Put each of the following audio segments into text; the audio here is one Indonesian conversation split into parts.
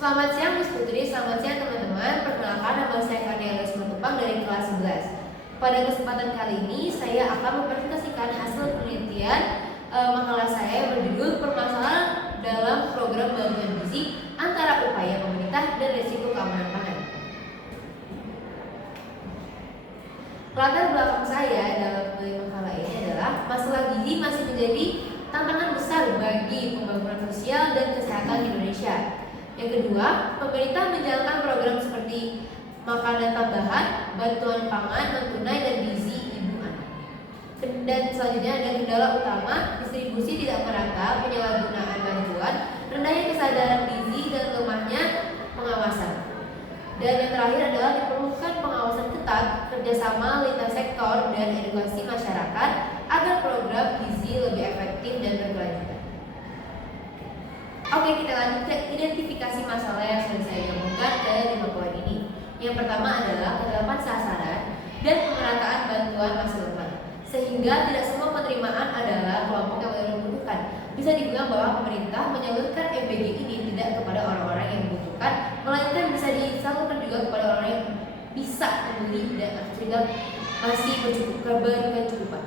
Selamat siang Miss Putri, selamat siang teman-teman. Perkenalkan, nama saya Karnia Lesmatupang dari kelas 11. Pada kesempatan kali ini saya akan mempresentasikan hasil penelitian makalah saya yang berjudul permasalahan dalam program bantuan gizi antara upaya pemerintah dan risiko keamanan pangan. Latar belakang saya dalam menulis makalah ini adalah masalah gizi masih menjadi tantangan besar bagi pembangunan sosial dan kesehatan di Indonesia. Yang kedua, pemerintah menjalankan program seperti makanan tambahan, bantuan pangan non tunai, dan gizi ibu anak. Dan selanjutnya ada kendala utama, distribusi tidak merata, penyalahgunaan bantuan, rendahnya kesadaran gizi, dan lemahnya pengawasan. Dan yang terakhir adalah diperlukan pengawasan ketat, kerjasama lintas sektor, dan edukasi masyarakat agar program gizi lebih efektif dan berkelanjutan. Oke, kita lanjut ke identifikasi masalah yang sudah saya gabungkan dari 5 poin ini. Yang pertama adalah ketetapan sasaran dan pemerataan bantuan masih lemah, sehingga tidak semua penerimaan adalah kelompok yang paling membutuhkan. Bisa dibilang bahwa pemerintah menyalurkan MBG ini tidak kepada orang-orang yang membutuhkan, melainkan bisa disalurkan juga kepada orang yang bisa membeli dan sehingga masih berkecukupan.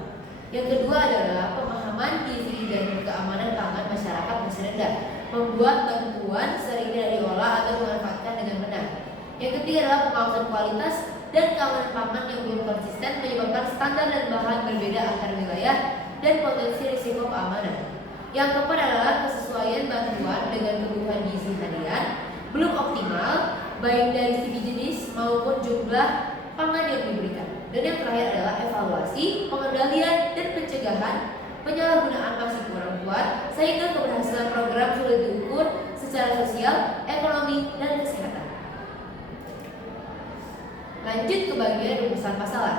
Yang kedua adalah pemahaman gizi dan keamanan pangan masyarakat masih rendah, membuat bantuan sering tidak diolah atau dimanfaatkan dengan benar. Yang ketiga adalah pengawasan kualitas dan keamanan pangan yang belum konsisten, menyebabkan standar dan bahan berbeda antar wilayah dan potensi risiko keamanan. Yang keempat adalah kesesuaian bantuan dengan kebutuhan gizi harian belum optimal, baik dari segi jenis maupun jumlah pangan yang diberikan. Dan yang terakhir adalah evaluasi, pengendalian, dan pencegahan penyalahgunaan masih kurang kuat, sehingga keberhasilan program sulit diukur secara sosial, ekonomi, dan kesehatan. Lanjut ke bagian rumusan masalah.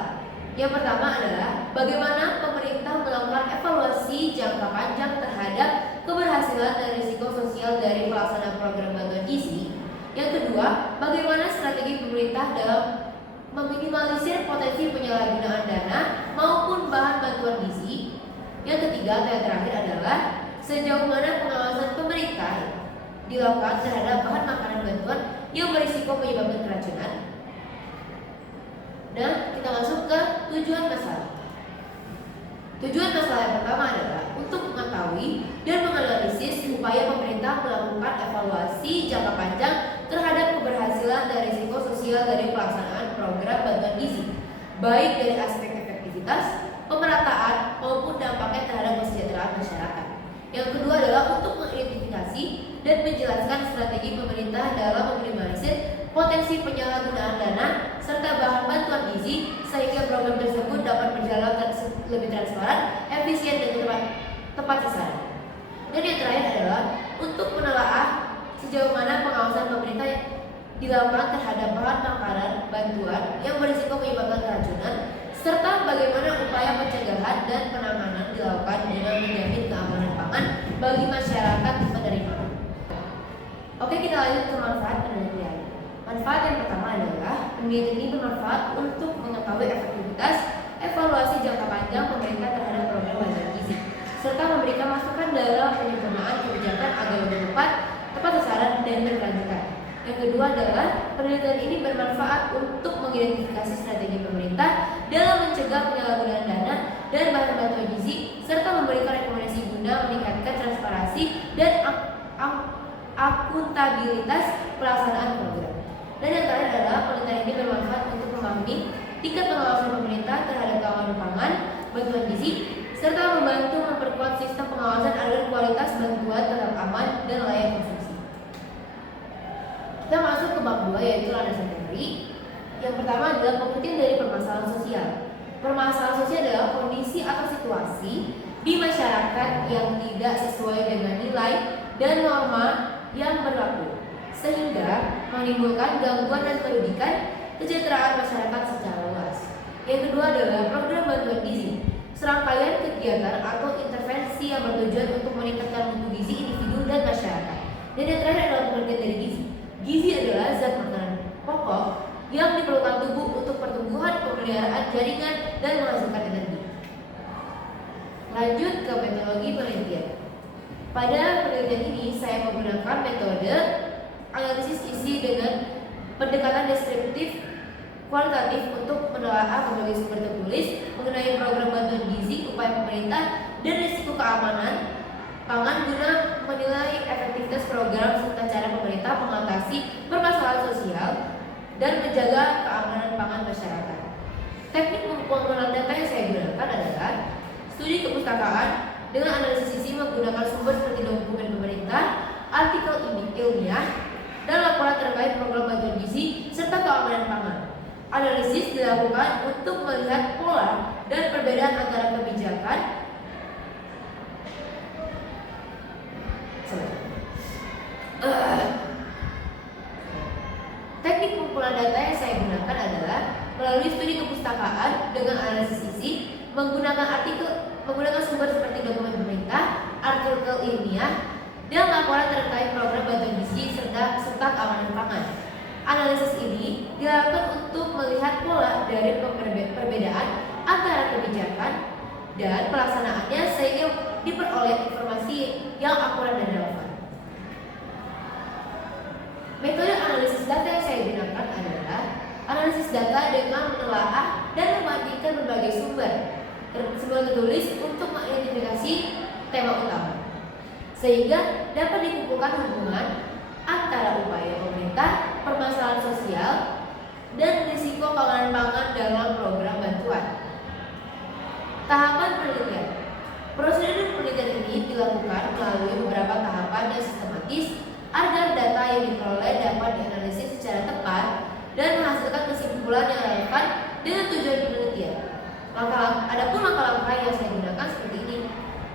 Yang pertama adalah bagaimana pemerintah melakukan evaluasi jangka panjang terhadap keberhasilan dan risiko sosial dari pelaksanaan program bantuan gizi. Yang kedua, bagaimana strategi pemerintah dalam meminimalisir potensi penyalahgunaan dana maupun bahan bantuan gizi. Yang ketiga dan terakhir adalah sejauh mana pengawasan pemerintah dilakukan terhadap bahan makanan bantuan yang berisiko menyebabkan keracunan. Nah, kita masuk ke tujuan masalah. Tujuan masalah yang pertama adalah untuk mengetahui dan menganalisis upaya pemerintah melakukan evaluasi jangka panjang terhadap keberhasilan dan risiko sosial dari pelaksanaan program bantuan gizi, baik dari aspek efektivitas, pemerataan, maupun dampaknya terhadap kesejahteraan masyarakat. Yang kedua adalah untuk mengidentifikasi dan menjelaskan strategi pemerintah dalam meminimalisir potensi penyalahgunaan dana serta bahan bantuan gizi sehingga program tersebut dapat berjalan lebih transparan, efisien, dan tepat sasaran. Dan yang terakhir adalah untuk menelaah sejauh mana pengawasan pemerintah dilakukan terhadap bahan makanan bantuan yang berisiko menyebabkan keracunan, serta bagaimana upaya pencegahan dan penanganan dilakukan dengan menjamin keamanan pangan bagi masyarakat penerima. Oke, kita lanjut ke manfaat penelitian. Manfaat yang pertama adalah penelitian ini bermanfaat untuk mengetahui efektivitas evaluasi jangka panjang pemerintah terhadap program bantuan gizi, serta memberikan masukan dalam penyempurnaan kebijakan agar lebih tepat sasaran, dan berkelanjutan. Yang kedua adalah penelitian ini bermanfaat untuk mengidentifikasi strategi pemerintah dalam mencegah penyalahgunaan dana dan bahan bantuan gizi, serta memberikan rekomendasi guna meningkatkan transparansi dan akuntabilitas pelaksanaan program. Dan yang terakhir adalah penelitian ini bermanfaat untuk memahami tingkat pengawasan pemerintah terhadap keamanan pangan, bantuan gizi, serta membantu memperkuat sistem pengawasan agar kualitas bantuan tetap aman dan layak konsumsi. Kita masuk ke bab 2, yaitu landasan teori. Yang pertama adalah pengertian dari permasalahan sosial. Permasalahan sosial adalah kondisi atau situasi di masyarakat yang tidak sesuai dengan nilai dan norma yang berlaku, sehingga menimbulkan gangguan dan merugikan kesejahteraan masyarakat secara luas. Yang kedua adalah program bantuan gizi, serangkaian kegiatan atau intervensi yang bertujuan untuk meningkatkan mutu gizi individu dan masyarakat. Dan yang terakhir adalah pengertian dari gizi. Gizi adalah zat makanan pokok yang diperlukan tubuh untuk pertumbuhan, pemeliharaan jaringan, dan menghasilkan energi. Lanjut ke metodologi penelitian. Pada penelitian ini saya menggunakan metode analisis pendekatan deskriptif kualitatif untuk menelaah berbagai sumber tertulis mengenai program bantuan gizi, upaya pemerintah, dan risiko keamanan pangan guna menilai efektivitas program serta cara pemerintah mengatasi permasalahan sosial dan menjaga keamanan pangan masyarakat. Teknik pengumpulan data yang saya gunakan adalah studi kepustakaan dengan analisis sisi menggunakan sumber seperti dokumen pemerintah, artikel ilmiah, dan laporan terkait program bantuan gizi serta keamanan pangan. Analisis dilakukan untuk melihat pola dan perbedaan antara kebijakan teknik pengumpulan data yang saya gunakan adalah melalui studi kepustakaan dengan analisis sisi menggunakan sumber seperti dokumen pemerintah, artikel ilmiah, dan laporan terkait program bantuan gizi serta keamanan pangan. Analisis ini dilakukan untuk melihat pola dari perbedaan antara kebijakan dan pelaksanaannya sehingga diperoleh informasi yang akurat dan relevan. Metode analisis data yang saya gunakan adalah analisis data dengan menelaah dan membandingkan berbagai sumber tertulis untuk mengidentifikasi tema utama, sehingga dapat dikumpulkan hubungan antara upaya pemerintah, permasalahan sosial, dan risiko keamanan pangan dalam program bantuan. Tahapan penelitian. Prosedur penelitian ini dilakukan melalui beberapa tahapan yang sistematis agar data yang diperoleh dapat dianalisis secara tepat dan menghasilkan kesimpulan yang relevan dengan tujuan penelitian. Adapun langkah-langkah yang saya gunakan seperti ini: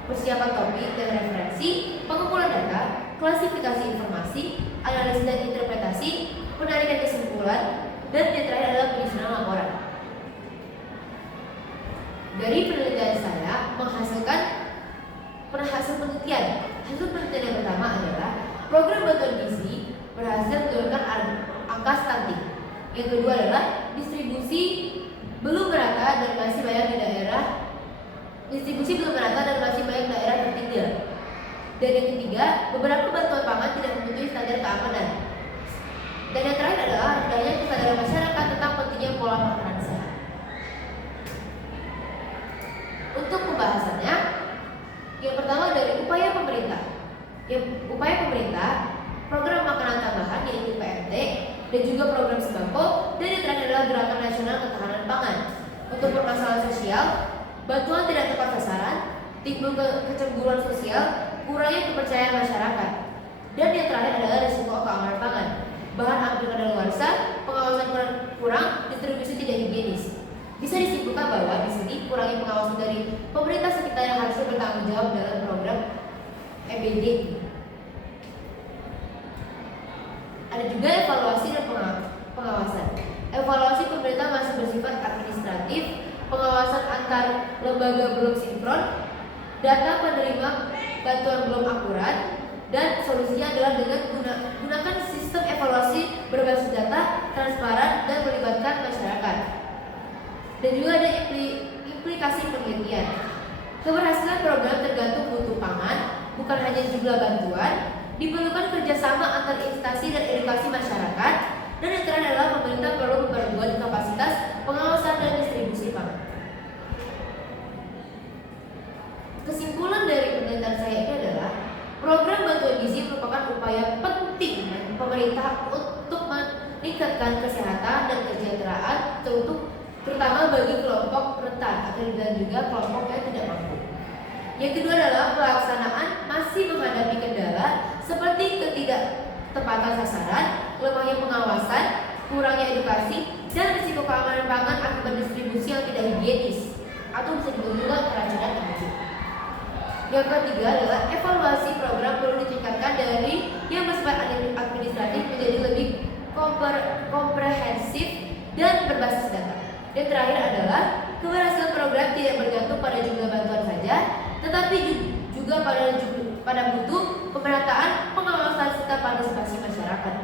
persiapan topik dan referensi, pengumpulan data, klasifikasi informasi, analisis dan interpretasi, penarikan kesimpulan, dan yang terakhir adalah penyusunan laporan. Dari penelitian saya menghasilkan hasil penelitian yang pertama adalah program bantuan gizi berhasil menurunkan angka stunting. Yang kedua adalah distribusi belum merata dan masih banyak daerah tertinggal. Dan yang ketiga, beberapa bantuan pangan tidak memenuhi standar keamanan. Dan yang terakhir adalah rendahnya kesadaran masyarakat tentang pentingnya pola makanan sehat. Untuk pembahasannya, yang pertama dari upaya pemerintah. Upaya pemerintah, program makanan tambahan yaitu PMT, dan juga program sembako, dan yang terakhir adalah Gerakan Nasional Ketahanan Pangan. Untuk permasalahan sosial, bantuan tidak tepat sasaran, timbul kecemburuan sosial, kurangnya kepercayaan masyarakat, dan yang terakhir adalah risiko keamanan pangan, bahan hampir kadaluarsa, pengawasan kurang, distribusi tidak higienis. Bisa disimpulkan bahwa di sini kurangnya pengawasan dari pemerintah sekitar yang harusnya bertanggung jawab dalam program EBD. Ada juga evaluasi dan pengawasan. Evaluasi pemerintah masih bersifat administratif, pengawasan antar lembaga belum sinkron, data penerima bantuan belum akurat, dan solusinya adalah dengan gunakan sistem evaluasi berbasis data, transparan, dan melibatkan masyarakat. Dan juga ada implikasi penelitian. Keberhasilan program tergantung mutu pangan, bukan hanya jumlah bantuan. Diperlukan kerjasama antar instansi dan edukasi masyarakat. Dan yang terakhir adalah pemerintah perlu memperkuat kapasitas pengawasan dan distribusi pangan. Kesimpulan dari penelitian saya ini adalah program bantuan gizi merupakan upaya penting pemerintah untuk meningkatkan kesehatan dan kesejahteraan terutama bagi kelompok rentan dan juga kelompok yang tidak mampu. Yang kedua adalah pelaksanaan masih menghadapi kendala seperti ketidaktepatan sasaran, lemahnya pengawasan, kurangnya edukasi, dan risiko keamanan pangan akibat distribusi yang tidak higienis atau bisa disebut juga keracunan gizi. Yang ketiga adalah evaluasi program perlu ditingkatkan dari yang bersifat administratif menjadi lebih komprehensif dan berbasis data. Dan terakhir adalah keberhasilan program tidak bergantung pada jumlah bantuan saja, tetapi juga pada mutu, pemerataan, pengawasan serta partisipasi masyarakat.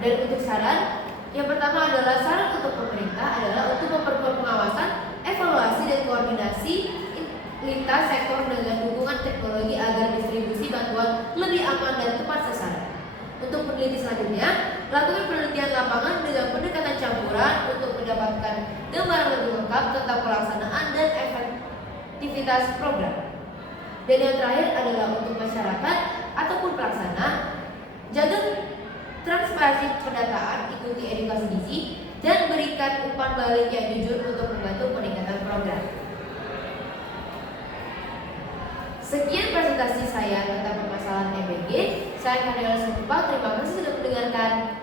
Dan untuk saran, yang pertama adalah saran untuk pemerintah adalah untuk memperkuat pengawasan, evaluasi dan koordinasi lintas sektor dengan dukungan teknologi agar distribusi bantuan lebih aman dan tepat sasaran. Untuk peneliti selanjutnya, lapangan dengan pendekatan campuran untuk mendapatkan gambaran lebih lengkap tentang pelaksanaan dan efektivitas program. Dan yang terakhir adalah untuk masyarakat ataupun pelaksana, jaga transparansi pendataan, ikuti edukasi gizi, dan berikan umpan balik yang jujur untuk membantu peningkatan program. Sekian presentasi saya tentang permasalahan EBG. Saya Kadela Sumpah, terima kasih sudah mendengarkan.